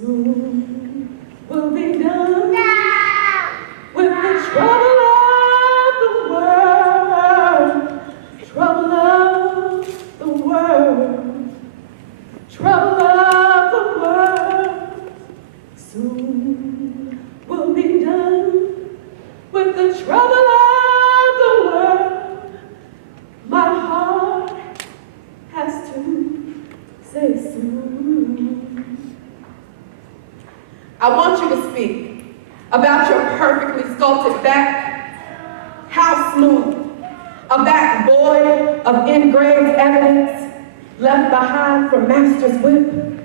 Soon will be done with the trouble of the world, trouble of the world, trouble of the world. Soon will be done with the trouble of the world. My heart has to say soon. I want you to speak about your perfectly sculpted back. How smooth. A back void of engraved evidence left behind from master's whip.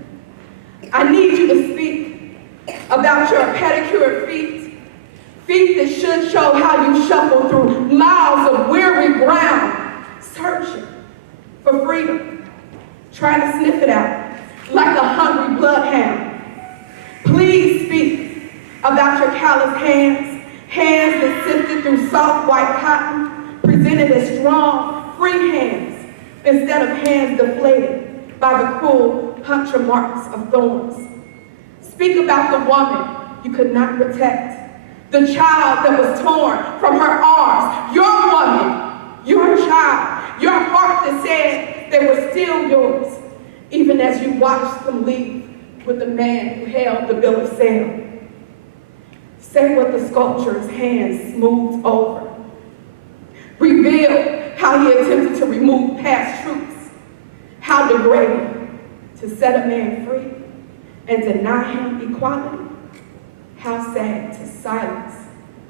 I need you to speak about your pedicured feet. Feet that should show how you shuffle through miles of weary ground, searching for freedom, trying to sniff it out like a hungry bloodhound. Please speak about your calloused hands, hands that sifted through soft white cotton, presented as strong, free hands, instead of hands deflated by the cruel puncture marks of thorns. Speak about the woman you could not protect, the child that was torn from her arms, your woman, your child, your heart that said they were still yours, even as you watched them leave with the man who held the bill of sale. Say what the sculptor's hands smoothed over. Reveal how he attempted to remove past truths, how degrading to set a man free and deny him equality. How sad to silence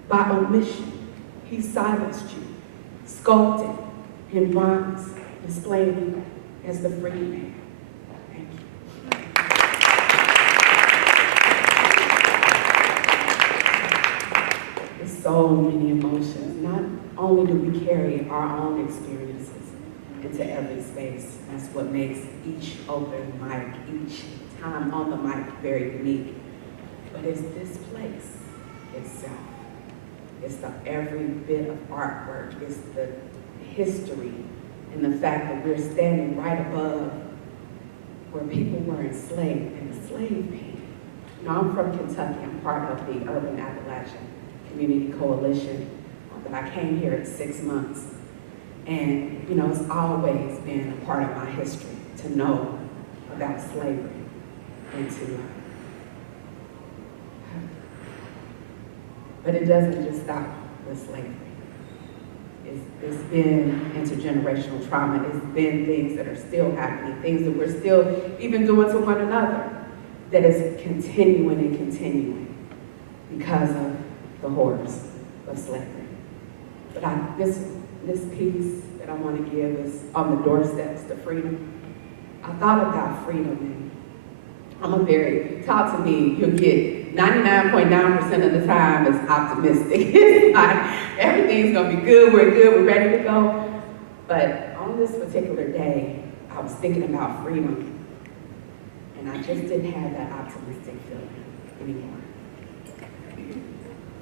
by omission. He silenced you, sculpted in bronze, displaying you as the free man. Thank you. There's so many emotions. Not only do we carry our own experiences into every space, that's what makes each open mic, each time on the mic very unique. But it's this place itself. It's the every bit of artwork. It's the history and the fact that we're standing right above where people were enslaved in the slave pen. You know, I'm from Kentucky. I'm part of the Urban Appalachian Community Coalition. But I came here at 6 months. And, you know, it's always been a part of my history to know about slavery and to but it doesn't just stop with slavery. It's been intergenerational trauma. It's been things that are still happening, things that we're still even doing to one another that is continuing and continuing because of the horrors of slavery. But this piece that I want to give is on the doorsteps to freedom. I thought about freedom, and talk to me, you'll get 99.9% of the time is optimistic. It's like, everything's gonna be good, we're ready to go. But on this particular day, I was thinking about freedom, and I just didn't have that optimistic feeling anymore.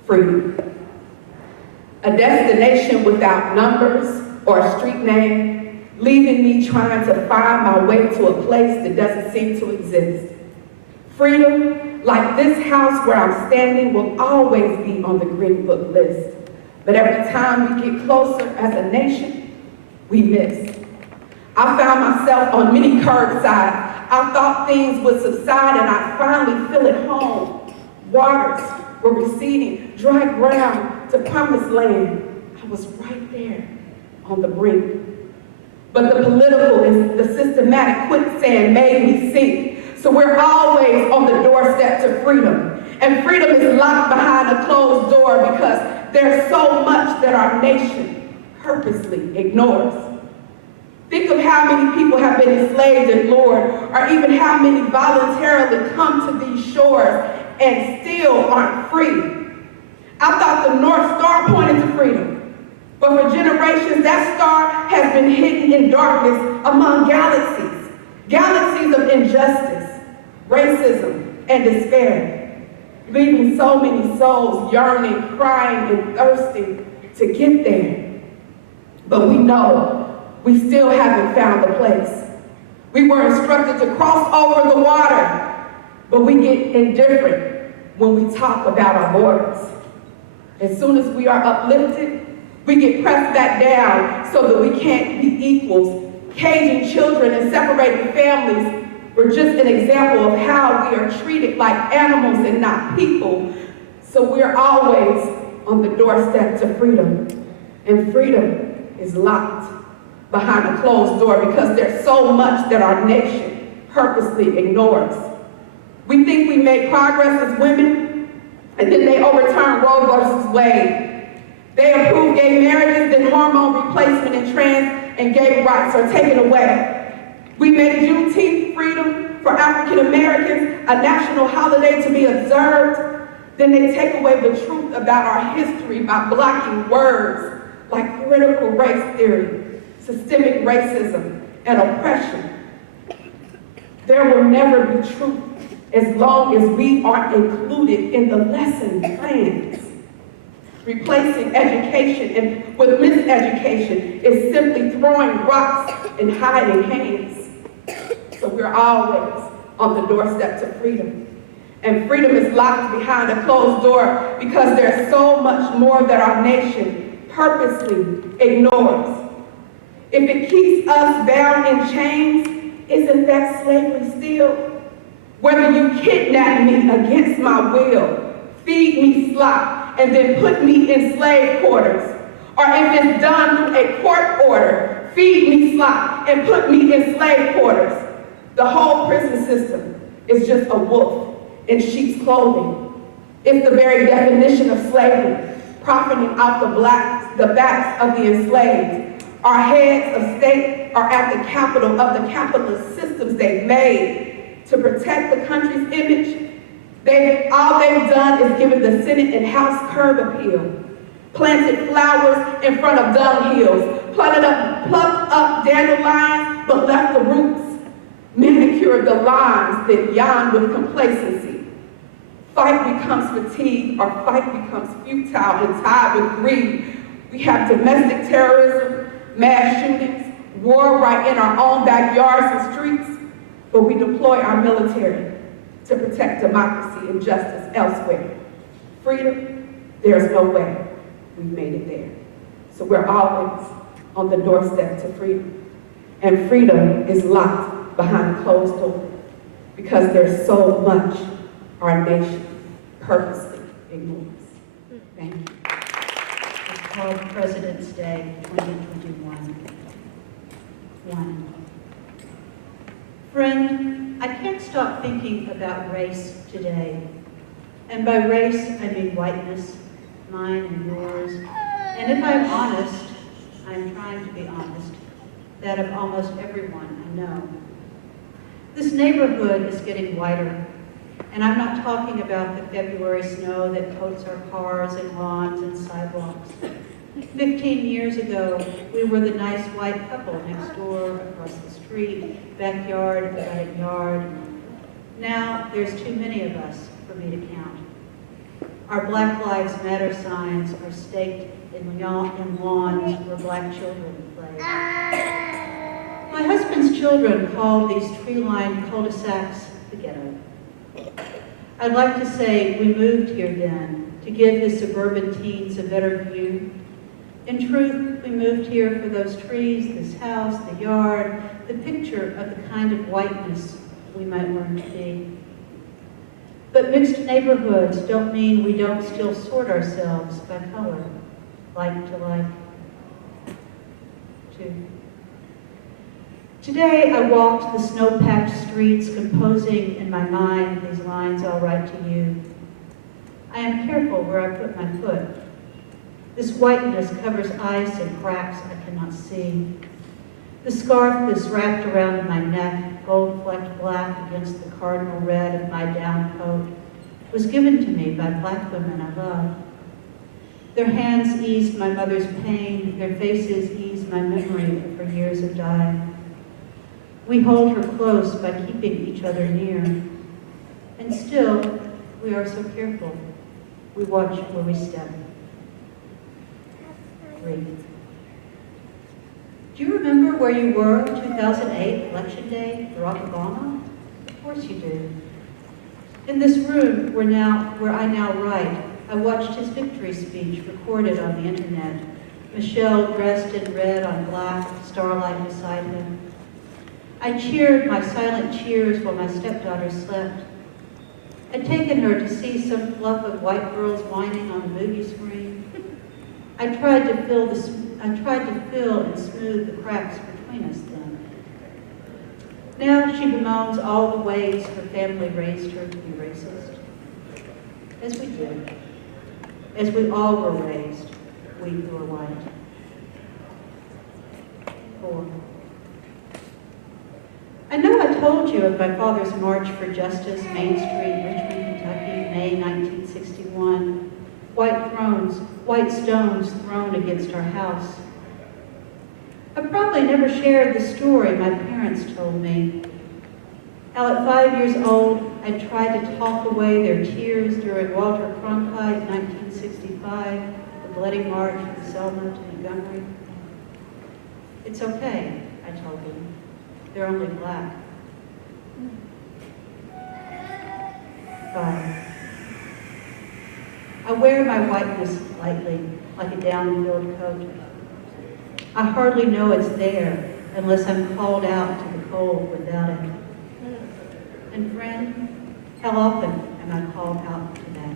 Freedom. A destination without numbers or a street name, leaving me trying to find my way to a place that doesn't seem to exist. Freedom, like this house where I'm standing, will always be on the Green Book list. But every time we get closer as a nation, we miss. I found myself on many curbsides. I thought things would subside and I'd finally feel at home. Waters were receding, dry ground to promised land. I was right there on the brink. But the political and the systematic quicksand made me sink. So we're always on the doorstep to freedom. And freedom is locked behind a closed door because there's so much that our nation purposely ignores. Think of how many people have been enslaved and lured, or even how many voluntarily come to these shores and still aren't free. I thought the North Star pointed to freedom. But for generations, that star has been hidden in darkness among galaxies. Galaxies of injustice, racism, and despair, leaving so many souls yearning, crying, and thirsting to get there. But we know we still haven't found the place. We were instructed to cross over the water, But we get indifferent when we talk about our borders. As soon as we are uplifted, we get pressed back down so that we can't be equals. Caging children and separating families were just an example of how we are treated like animals and not people. So we're always on the doorstep to freedom. And freedom is locked behind a closed door because there's so much that our nation purposely ignores. We think we make progress as women, and then they overturn Roe versus Wade. They approve gay marriages, then hormone replacement and trans and gay rights are taken away. We made Juneteenth freedom for African Americans a national holiday to be observed. Then they take away the truth about our history by blocking words like critical race theory, systemic racism, and oppression. There will never be truth as long as we aren't included in the lesson plans. Replacing education with miseducation is simply throwing rocks and hiding hands. So we're always on the doorstep to freedom. And freedom is locked behind a closed door because there's so much more that our nation purposely ignores. If it keeps us bound in chains, isn't that slavery still? Whether you kidnap me against my will, feed me slop, and then put me in slave quarters, or if it's done through a court order, feed me slop and put me in slave quarters, the whole prison system is just a wolf in sheep's clothing. It's the very definition of slavery, profiting off the backs of the enslaved. Our heads of state are at the capital of the capitalist systems they've made to protect the country's image. All they've done is given the Senate and House curb appeal, planted flowers in front of dung hills, plucked up dandelions, but left the roots, manicured the lines that yawn with complacency. Fight becomes fatigue, or fight becomes futile and tied with greed. We have domestic terrorism, mass shootings, war right in our own backyards and streets, but we deploy our military to protect democracy and justice elsewhere. Freedom, there's no way we've made it there. So we're always on the doorstep to freedom. And freedom is locked behind a closed door because there's so much our nation purposely ignores. Thank you. It's called President's Day 2021. 1. Friend, I can't stop thinking about race today. And by race, I mean whiteness, mine and yours. And if I'm honest, I'm trying to be honest, that of almost everyone I know. This neighborhood is getting whiter. And I'm not talking about the February snow that coats our cars and lawns and sidewalks. 15 years ago, we were the nice white couple next door, across the street, backyard, abutting yard. Now, there's too many of us for me to count. Our Black Lives Matter signs are staked in lawns where black children play. My husband's children call these tree-lined cul-de-sacs the ghetto. I'd like to say we moved here then to give his suburban teens a better view. In truth, we moved here for those trees, this house, the yard, the picture of the kind of whiteness we might learn to be. But mixed neighborhoods don't mean we don't still sort ourselves by color, like to like. 2. Today I walked the snow-packed streets, composing in my mind these lines I'll write to you. I am careful where I put my foot. This whiteness covers ice and cracks I cannot see. The scarf that's wrapped around my neck, gold-flecked black against the cardinal red of my down coat, was given to me by black women I love. Their hands eased my mother's pain, their faces eased my memory of her years of dying. We hold her close by keeping each other near. And still, we are so careful. We watch where we step. 3. Do you remember where you were 2008, Election Day, Barack Obama? Of course you do. In this room where I now write, I watched his victory speech recorded on the internet. Michelle dressed in red on black, starlight beside him. I cheered my silent cheers while my stepdaughter slept. I'd taken her to see some fluff of white girls whining on the movie screen. I tried to fill and smooth the cracks between us then. Now she bemoans all the ways her family raised her to be racist. As we did. As we all were raised, we who are white. 4. I know I told you of my father's March for Justice, Main Street, Richmond, Kentucky, May 1961. White stones thrown against our house. I probably never shared the story my parents told me. How at 5 years old, I tried to talk away their tears during Walter Cronkite, 1965, the Bloody March from Selma to Montgomery. It's okay, I told them. They're only black. 5. I wear my whiteness lightly, like a down-filled coat. I hardly know it's there unless I'm called out to the cold without it. And friend, how often am I called out to that?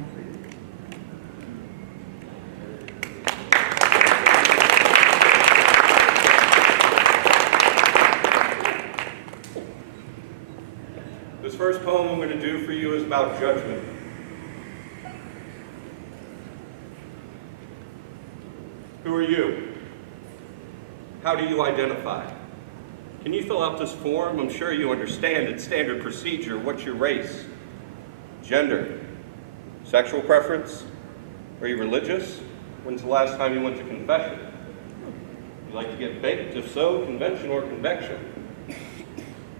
This first poem I'm going to do for you is about judgment. Who are you? How do you identify? Can you fill out this form? I'm sure you understand its standard procedure. What's your race? Gender? Sexual preference? Are you religious? When's the last time you went to confession? You like to get baked? If so, convention or convection?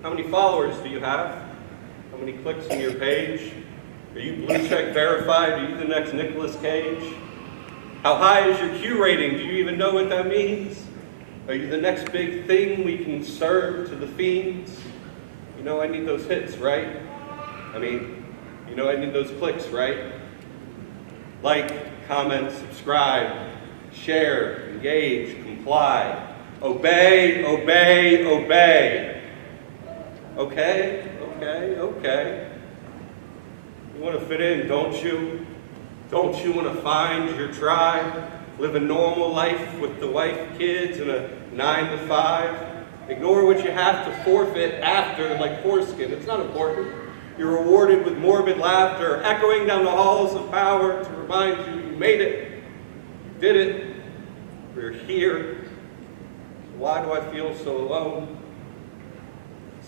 How many followers do you have? How many clicks on your page? Are you blue check verified? Are you the next Nicolas Cage? How high is your Q rating? Do you even know what that means? Are you the next big thing we can serve to the fiends? You know I need those hits, right? I mean, you know I need those clicks, right? Like, comment, subscribe, share, engage, comply. Obey, obey, obey. Okay, okay, okay. You want to fit in, don't you? Don't you want to find your tribe? Live a normal life with the wife, kids, and a 9 to 5. Ignore what you have to forfeit after, like foreskin. It's not important. You're rewarded with morbid laughter, echoing down the halls of power to remind you you made it. You did it. We're here. Why do I feel so alone?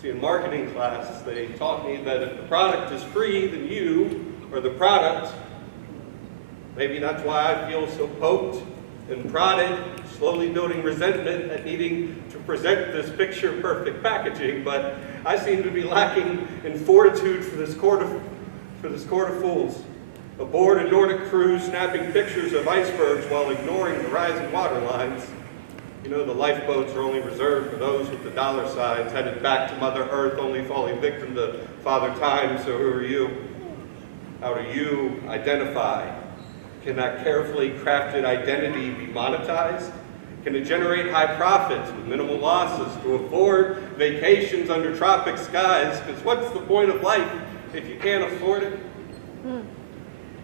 See, in marketing class, they taught me that if the product is free, then you are the product. Maybe that's why I feel so poked and prodded, slowly building resentment at needing to present this picture-perfect packaging, but I seem to be lacking in fortitude for this court of fools. Aboard a Nordic cruise, snapping pictures of icebergs while ignoring the rising water lines. You know, the lifeboats are only reserved for those with the dollar signs, headed back to Mother Earth, only falling victim to Father Time, so who are you? How do you identify? Can that carefully crafted identity be monetized? Can it generate high profits with minimal losses to afford vacations under tropic skies? Because what's the point of life if you can't afford it?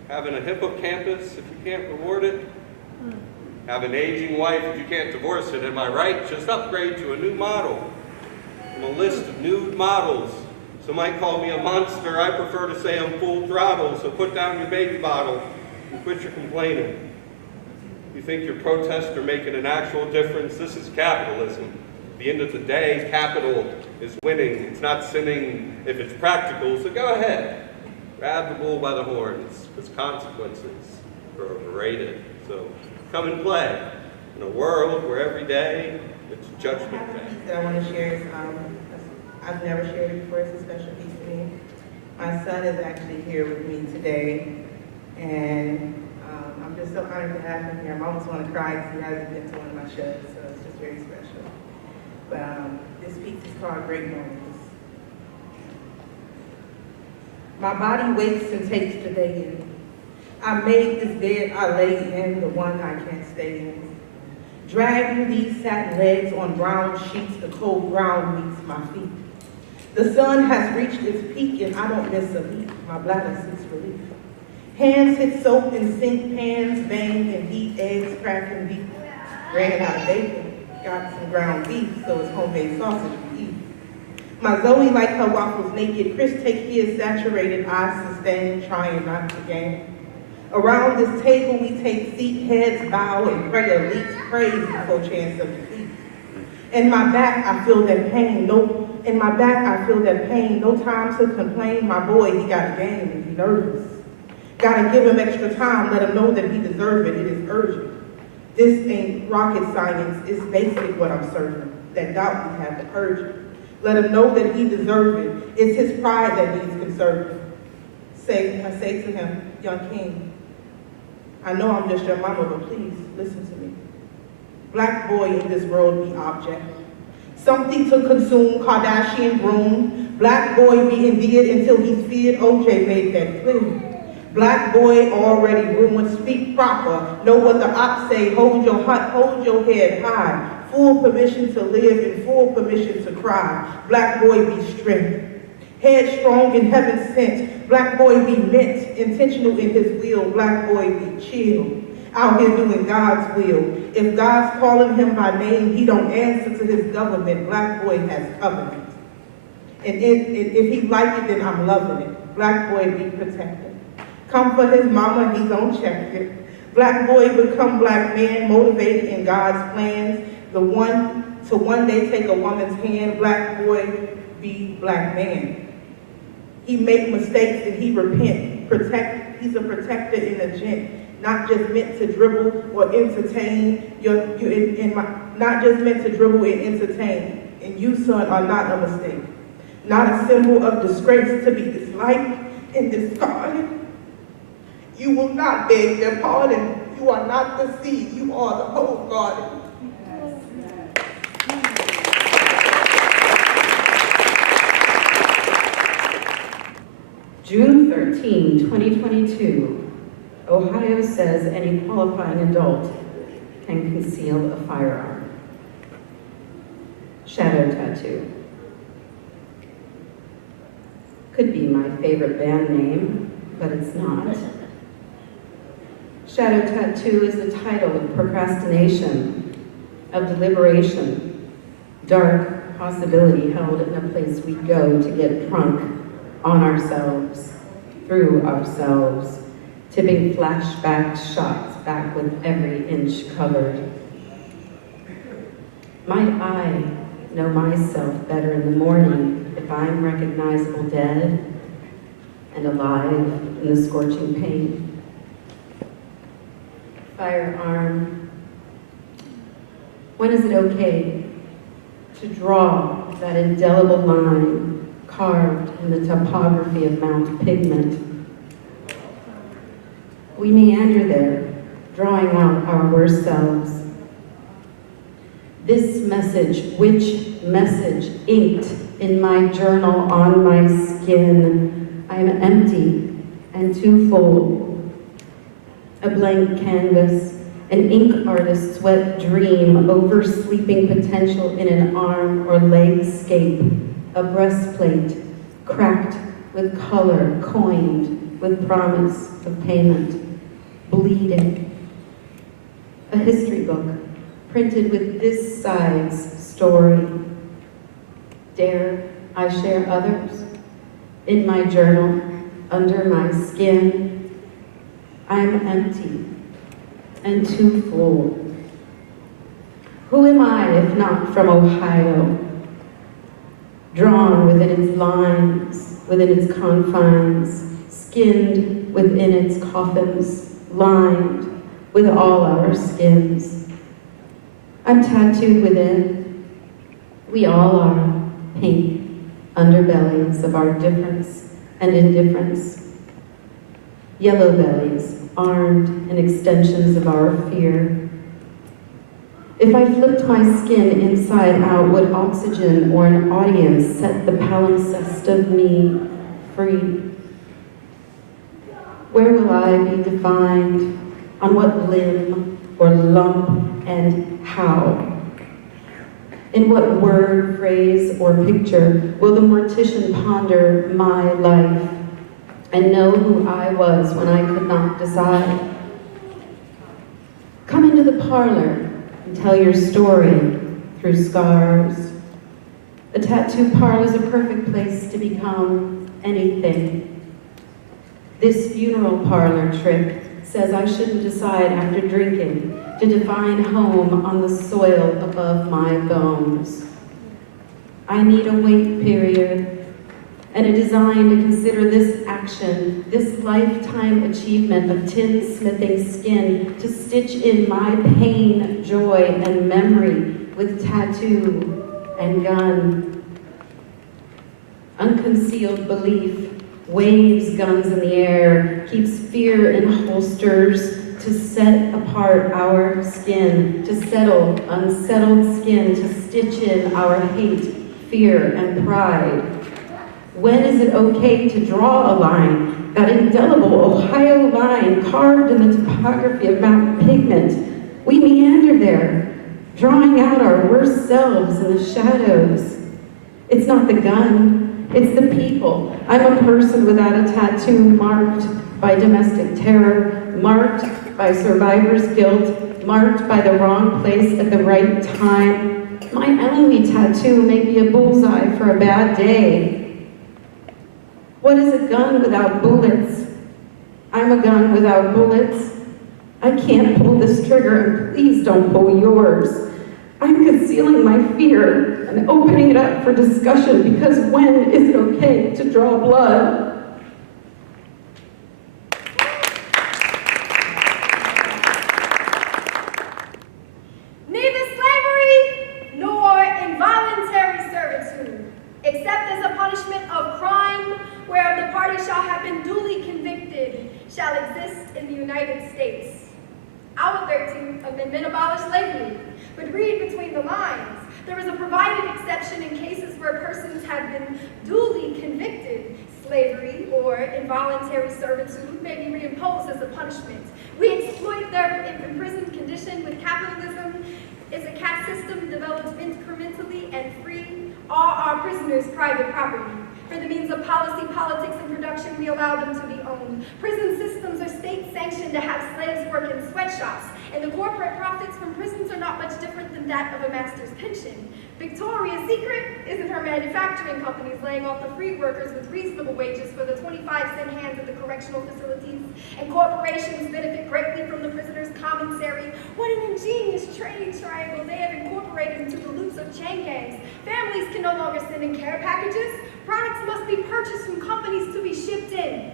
Having a hippocampus if you can't reward it? Have an aging wife if you can't divorce it, am I right? Just upgrade to a new model. From a list of nude models. Some might call me a monster. I prefer to say I'm full throttle, so put down your baby bottle and quit your complaining. You think your protests are making an actual difference? This is capitalism. At the end of the day, capital is winning. It's not sinning if it's practical, so go ahead. Grab the bull by the horns, because consequences are overrated. So come and play in a world where every day it's Judgment Day. That I want to share is, I've never shared it before. It's a special piece to me. My son is actually here with me today, and I'm just so honored to have him here. I almost want to cry because he hasn't been to one of my shows, so it's just very special. But this piece is called Great Moments. My body waits and takes the day in. I made this bed I lay in, the one I can't stay in. Dragging these satin legs on brown sheets, the cold ground meets my feet. The sun has reached its peak and I don't miss a beat. My bladder seeks relief. Hands hit soap in sink pans, bang and heat, eggs cracking deep. Ran out of bacon, got some ground beef, so it's homemade sausage we eat. My Zoe like her waffles naked, Chris take his saturated, eyes sustained, trying not to gain. Around this table we take seat, heads bow, and prayer leaks praise before chance of defeat. In my back I feel that pain, no time to complain. My boy, he got a game and he nervous. Gotta give him extra time, let him know that he deserves it is urgent. This ain't rocket science, it's basic what I'm serving. That doubt we have to purge it. Let him know that he deserves it. It's his pride that needs conserving. I say to him, young king, I know I'm just your mama, but please listen to me. Black boy in this world be object. Something to consume, Kardashian groom. Black boy be endeared until he's feared. OJ made that clear. Black boy already ruined, speak proper. Know what the ops say, hold your head high. Full permission to live and full permission to cry. Black boy be strict. Headstrong and heaven sent. Black boy be meant, intentional in his will. Black boy be chill. Out here doing God's will. If God's calling him by name, he don't answer to his government. Black boy has covenant. And if he like it, then I'm loving it. Black boy be protected. Come for his mama, he gon' check it. Black boy become black man, motivated in God's plans. The one to one day take a woman's hand. Black boy be black man. He make mistakes and he repent. He's a protector and a gent. Not just meant to dribble or entertain. Not just meant to dribble and entertain. And you, son, are not a mistake. Not a symbol of disgrace to be disliked and discarded. You will not beg their pardon. You are not the seed. You are the whole garden. June 13, 2022, Ohio says any qualifying adult can conceal a firearm. Shadow tattoo. Could be my favorite band name, but it's not. Shadow tattoo is the title of procrastination, of deliberation, dark possibility held in a place we go to get drunk on ourselves, through ourselves, tipping flashback shots back with every inch covered. Might I know myself better in the morning if I'm recognizable dead and alive in the scorching pain? Firearm. When is it okay to draw that indelible line carved in the topography of Mount Pigment? We meander there, drawing out our worst selves. This message, which message inked in my journal on my skin? I am empty and too full. A blank canvas, an ink artist's wet dream, oversleeping potential in an arm or leg scape, a breastplate, cracked with color, coined with promise of payment, bleeding. A history book, printed with this side's story. Dare I share others? In my journal, under my skin, I'm empty and too full. Who am I if not from Ohio? Drawn within its lines, within its confines, skinned within its coffins, lined with all our skins. I'm tattooed within. We all are pink underbellies of our difference and indifference. Yellow bellies, armed in extensions of our fear. If I flipped my skin inside out, would oxygen or an audience set the palimpsest of me free? Where will I be defined? On what limb or lump and how? In what word, phrase, or picture will the mortician ponder my life and know who I was when I could not decide? Come into the parlor and tell your story through scars. A tattoo parlor is a perfect place to become anything. This funeral parlor trick says I shouldn't decide after drinking to define home on the soil above my bones. I need a wait period and a design to consider this action, this lifetime achievement of tinsmithing skin to stitch in my pain, joy, and memory with tattoo and gun. Unconcealed belief waves guns in the air, keeps fear in holsters to set apart our skin, to settle unsettled skin, to stitch in our hate, fear, and pride. When is it okay to draw a line, that indelible Ohio line carved in the topography of Mount Pigment? We meander there, drawing out our worst selves in the shadows. It's not the gun, it's the people. I'm a person without a tattoo, marked by domestic terror, marked by survivor's guilt, marked by the wrong place at the right time. My only tattoo may be a bullseye for a bad day. What is a gun without bullets? I'm a gun without bullets. I can't pull this trigger, and please don't pull yours. I'm concealing my fear and opening it up for discussion, because when is it okay to draw blood? Neither slavery nor involuntary servitude, except as a punishment of crime whereof the party shall have been duly convicted, shall exist in the United States. Our 13th Amendment abolished slavery, but read between the lines. There is a provided exception in cases where persons have been duly convicted. Slavery or involuntary servitude may be reimposed as a punishment. We exploit their imprisoned condition with capitalism. It's a caste system developed incrementally and free all our prisoners' private property. For the means of policy, politics, and production, we allow them to be owned. Prison systems are state-sanctioned to have slaves work in sweatshops, and the corporate profits from prisons are not much different than that of a master's pension. Victoria's Secret isn't her manufacturing companies laying off the free workers with reasonable wages for the 25-cent hands at the correctional facilities, and corporations benefit greatly from the prisoners' commissary. What an ingenious trade triangle they have incorporated into the loops of chain gangs. Families can no longer send in care packages. Products must be purchased from companies to be shipped in.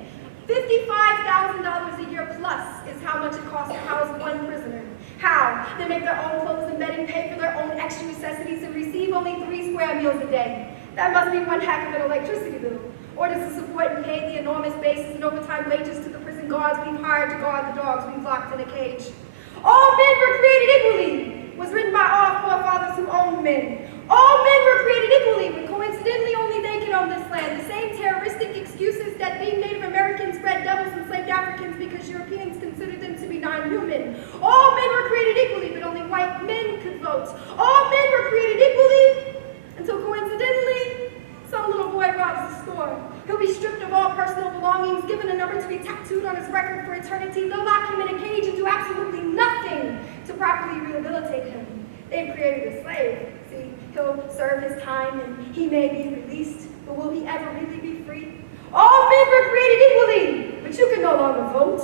$55,000 a year plus is how much it costs to house one prisoner. How? They make their own clothes and bedding, pay for their own extra necessities, and receive only 3 square meals a day. That must be one heck of an electricity bill. Or does it support and pay the enormous bases and overtime wages to the prison guards we've hired to guard the dogs we've locked in a cage? All men were created equally was written by our forefathers who owned men. All men were created equally, but coincidentally only they can own this land. The same terroristic excuses that being Native Americans bred devils enslaved Africans because Europeans considered them to be non-human. All men were created equally, but only white men could vote. All men were created equally, until coincidentally, some little boy robs the store. He'll be stripped of all personal belongings, given a number to be tattooed on his record for eternity. They'll lock him in a cage and do absolutely nothing to properly rehabilitate him. They've created a slave. See, he'll serve his time and he may be released, but will he ever really be free? All men were created equally, but you can no longer vote.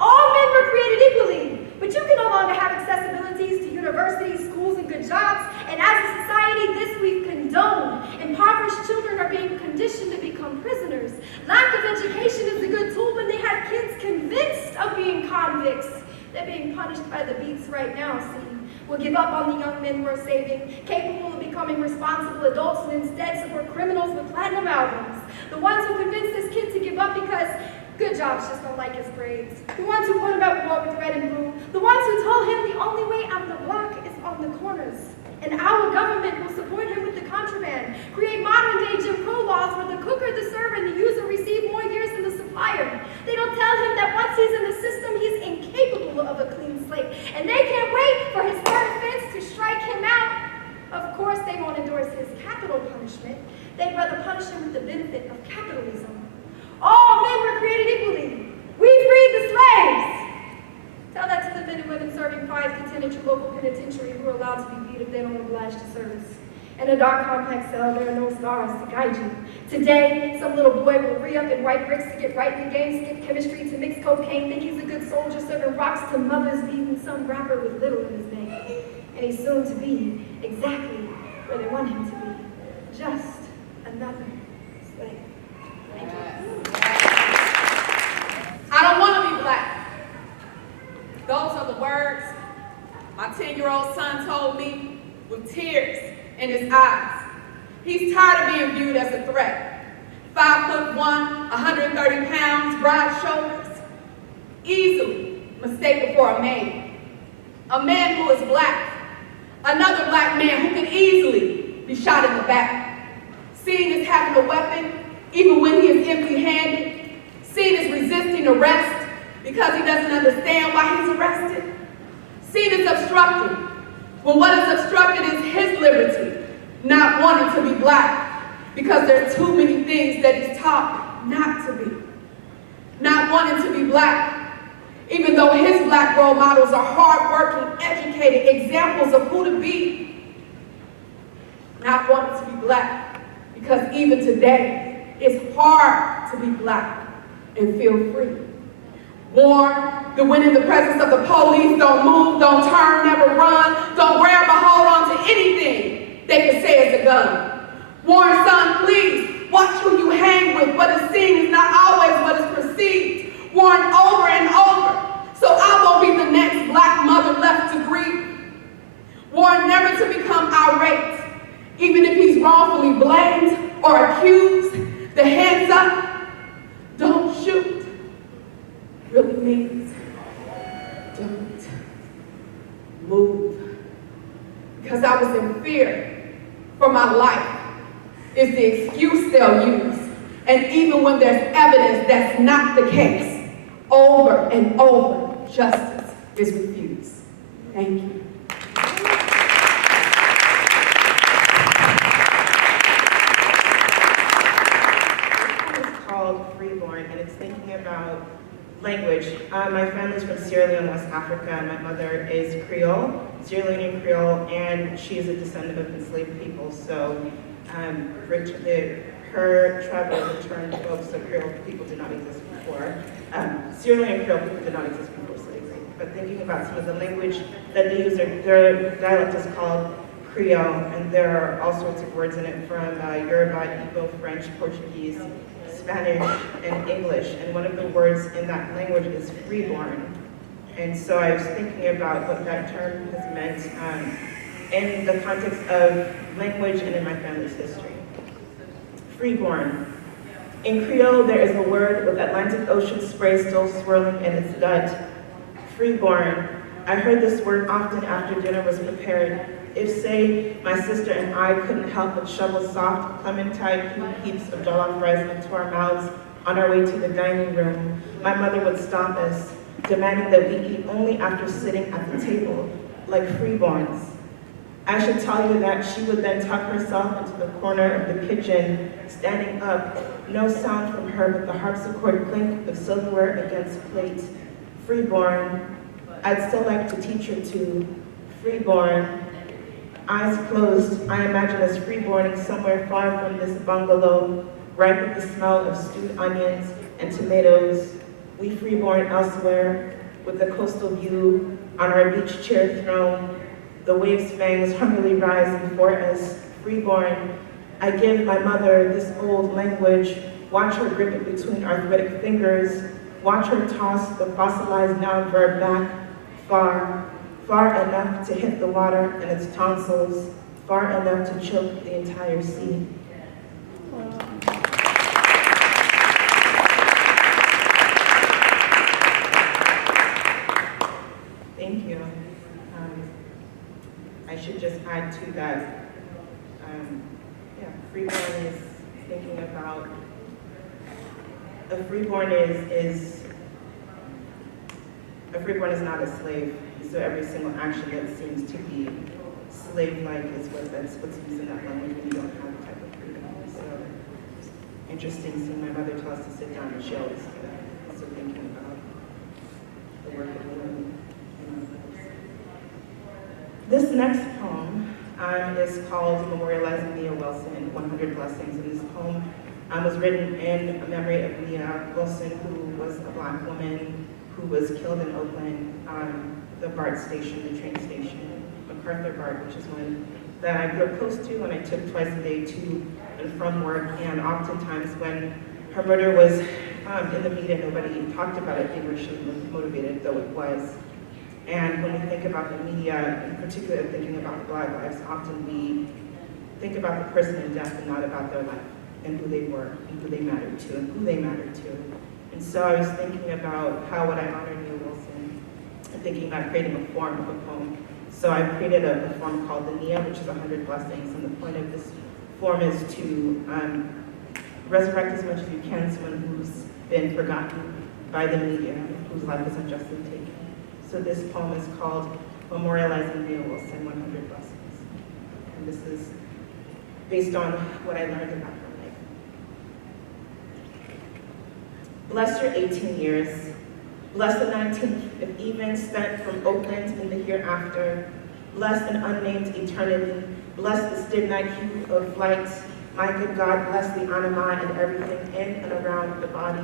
All men were created equally, but you can no longer have accessibilities to universities, schools, and good jobs. And as a society, this we've condoned. Impoverished children are being conditioned to become prisoners. Lack of education is a good tool when they have kids convinced of being convicts. They're being punished by the beats right now, see? We'll give up on the young men we're saving, capable of becoming responsible adults, and instead support criminals with platinum albums. The ones who convinced this kid to give up because good jobs just don't like his grades. The ones who put him out war with red and blue. The ones who told him the only way out of the block is on the corners. And our government will support him with the contraband, create modern-day Jim Crow laws where the cooker, the server, and the user receive more years than the supplier. They don't tell him that In a dark, complex cell, there are no stars to guide you. Today, some little boy will re-up and write bricks to get right in the game, skip chemistry to mix cocaine, think he's a good soldier, serving rocks to mothers, leaving some rapper with little in his name. And he's soon to be exactly where they want him to be. Just another slave. Thank you. I don't want to be black. Those are the words my 10-year-old son told me with tears in his eyes. He's tired of being viewed as a threat. 5'1", 130 pounds, broad shoulders, easily mistaken for a man. A man who is black. Another black man who can easily be shot in the back. Seen as having a weapon, even when he is empty-handed. Seen as resisting arrest because he doesn't understand why he's arrested. Seen as obstructing, when what is obstructed is his liberty, not wanting to be black because there's too many things that he's taught not to be. Not wanting to be black, even though his black role models are hardworking, educated examples of who to be. Not wanting to be black because even today, it's hard to be black and feel free. Warned that when in the presence of the police, don't move, don't turn, never run, don't grab or hold on to anything they can say is a gun. Warned, son, please, watch who you hang with. What is seen is not always what is perceived. Warned over and over, so I won't be the next black mother left to grieve. Warned never to become irate, even if he's wrongfully blamed or accused. The hands up, don't shoot, really means don't move. Because I was in fear for my life is the excuse they'll use. And even when there's evidence that's not the case, over and over, justice is refused. Thank you. It's called Freeborn, and it's thinking about language. My family's from Sierra Leone, West Africa, and my mother is Creole, Sierra Leonean Creole, and she is a descendant of enslaved people. So her tribal returned folks, so Creole people did not exist before. Sierra Leonean Creole people did not exist before slavery. But thinking about some of the language that they use, their dialect is called Creole, and there are all sorts of words in it from Yoruba, Igbo, French, Portuguese, Spanish, and English. And one of the words in that language is freeborn. And so I was thinking about what that term has meant in the context of language and in my family's history. Freeborn. In Creole, there is a word with Atlantic Ocean spray still swirling in its gut. Freeborn. I heard this word often after dinner was prepared. If, say, my sister and I couldn't help but shovel soft, clementine heaps of jollof rice into our mouths on our way to the dining room, my mother would stop us, demanding that we eat only after sitting at the table, like freeborns. I should tell you that she would then tuck herself into the corner of the kitchen, standing up, no sound from her but the harpsichord clink of silverware against plate. Freeborn. I'd still like to teach her to. Freeborn. Eyes closed, I imagine us freeborning somewhere far from this bungalow, ripe with the smell of stewed onions and tomatoes. We freeborn elsewhere, with the coastal view on our beach chair throne, the waves' fangs hungrily rise before us. Freeborn, I give my mother this old language, watch her grip it between arthritic fingers, watch her toss the fossilized noun verb back, far, far enough to hit the water and its tonsils, far enough to choke the entire sea. Thank you. I should just add to that, freeborn is thinking about, a freeborn is not a slave. So every single action that seems to be slave-like is what's used in that language when you don't have the type of freedom. So interesting seeing my mother tell us to sit down and chill. Also thinking about the work of women in our lives. This next poem is called Memorializing Nia Wilson, 100 Blessings. And this poem was written in memory of Nia Wilson, who was a Black woman who was killed in Oakland on the BART station, the train station, MacArthur BART, which is one that I grew up close to and I took twice a day to and from work. And oftentimes when her murder was in the media, nobody talked about it being racially motivated, though it was. And when we think about the media, in particular thinking about the Black lives, often we think about the person in death and not about their life and who they were and who they mattered to and who they mattered to. And so I was thinking about how would I honor Nia Wilson and thinking about creating a form of a poem. So I created a form called the Nia, which is 100 Blessings. And the point of this form is to resurrect as much as you can someone who's been forgotten by the media, whose life is unjustly taken. So this poem is called Memorializing Nia Wilson, 100 Blessings. And this is based on what I learned about her life. Bless your 18 years. Bless the 19th, if even spent from Oakland in the hereafter. Bless an unnamed eternity. Bless the stibnite hue of flight. My good God, bless the anima and everything in and around the body.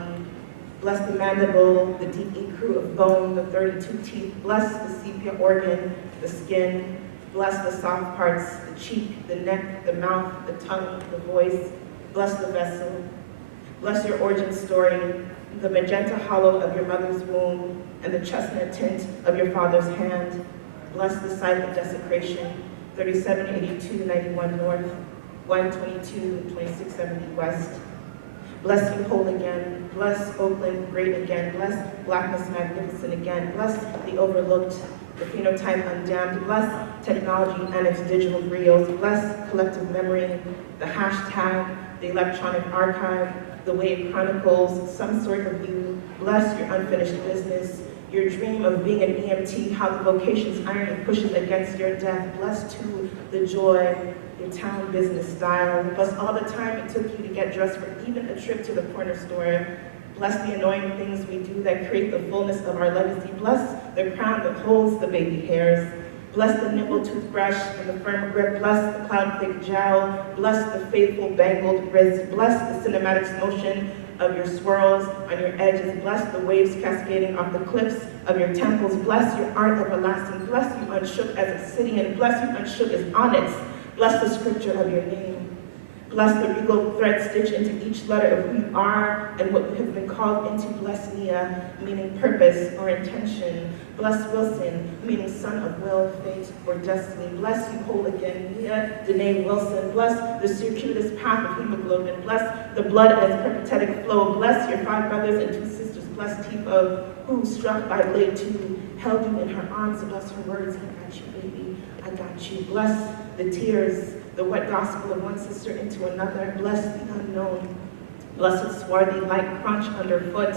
Bless the mandible, the deep ecru of bone, the 32 teeth. Bless the sepia organ, the skin. Bless the soft parts, the cheek, the neck, the mouth, the tongue, the voice. Bless the vessel. Bless your origin story, the magenta hollow of your mother's womb, and the chestnut tint of your father's hand. Bless the site of desecration, 3782 91 North, 122 2670 West. Bless you whole again. Bless Oakland great again. Bless Blackness magnificent again. Bless the overlooked, the phenotype undamned. Bless technology and its digital reels. Bless collective memory, the hashtag, the electronic archive, the way it chronicles some sort of you. Bless your unfinished business, your dream of being an EMT, how the vocation's irony pushes against your death. Bless too the joy, your town business style. Bless all the time it took you to get dressed for even a trip to the corner store. Bless the annoying things we do that create the fullness of our legacy. Bless the crown that holds the baby hairs. Bless the nimble toothbrush and the firm grip. Bless the cloud-thick jowl. Bless the faithful bangled wrist. Bless the cinematic motion of your swirls on your edges. Bless the waves cascading off the cliffs of your temples. Bless your art everlasting. Bless you unshook as obsidian. Bless you unshook as onyx. Bless the scripture of your name. Bless the regal thread stitched into each letter of who you are and what you have been called into. Bless Nia, meaning purpose or intention. Bless Wilson, meaning son of will, fate, or destiny. Bless you whole again, Nia Danae Wilson. Bless the circuitous path of hemoglobin. Bless the blood and its peripatetic flow. Bless your 5 brothers and 2 sisters. Bless Tifo, who, struck by blade 2, held you in her arms. Bless her words, I got you, baby, I got you. Bless the tears, the wet gospel of one sister into another. Bless the unknown. Bless the swarthy light crunch underfoot.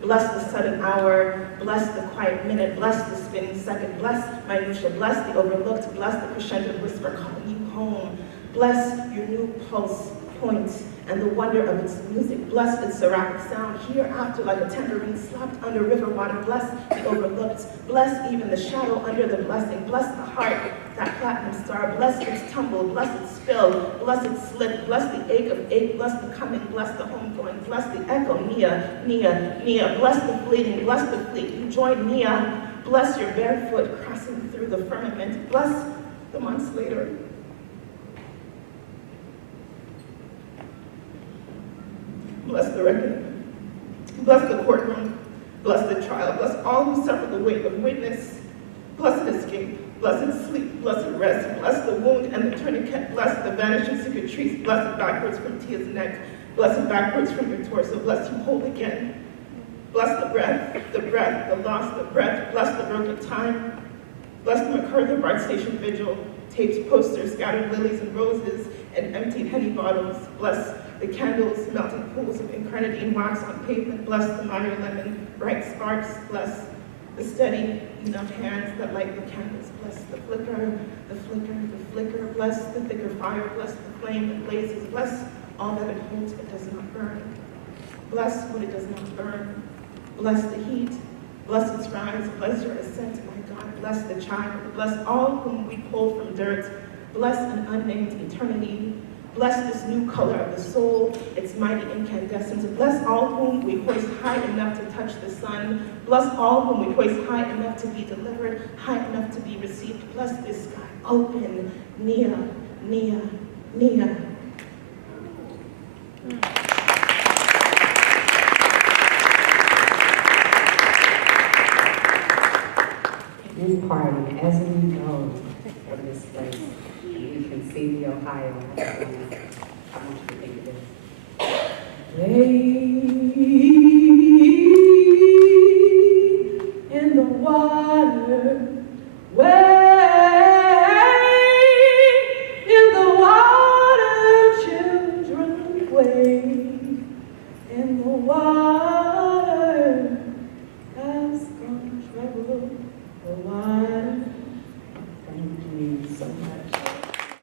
Bless the sudden hour. Bless the quiet minute. Bless the spinning second. Bless minutia. Bless the overlooked. Bless the crescendo whisper calling you home. Bless your new pulse point and the wonder of its music. Bless its seraphic sound hereafter like a tambourine slapped under river water. Bless the overlooked. Bless even the shadow under the blessing. Bless the heart, that platinum star. Bless its tumble. Bless its spill. Bless its slip. Bless the ache of ache. Bless the coming. Bless the homegoing. Bless the echo. Nia, Nia, Nia. Bless the fleeting. Bless the fleet. You join Nia. Bless your barefoot crossing through the firmament. Bless the months later. Bless the reckoning. Bless the courtroom. Bless the trial. Bless all who suffer the weight of witness. Blessed escape. Blessed sleep. Blessed rest. Bless the wound and the tourniquet. Bless the vanishing cicatrice. Blessed backwards from Tia's neck. Blessed backwards from your torso. Bless you whole again. Bless the breath, the loss, the breath. Bless the broken time. Bless the MacArthur BART station vigil. Taped posters, scattered lilies and roses, and emptied Henny bottles. Bless the candles, melting pools of incarnadine wax on pavement. Bless the Meyer lemon, bright sparks. Bless the steady enough hands that light the candles. Bless the flicker, the flicker, the flicker. Bless the thicker fire. Bless the flame that blazes. Bless all that it holds but does not burn. Bless what it does not burn. Bless the heat. Bless its rise. Bless your ascent, my God. Bless the child. Bless all whom we pull from dirt. Bless an unnamed eternity. Bless this new color of the soul, its mighty incandescence. Bless all whom we hoist high enough to touch the sun. Bless all whom we hoist high enough to be delivered, high enough to be received. Bless this sky open, Nia, Nia, Nia. Imparting as we go from this place, and you can see the Ohio. I want you to think of this. Wade in the water, wade in the water, children, wade.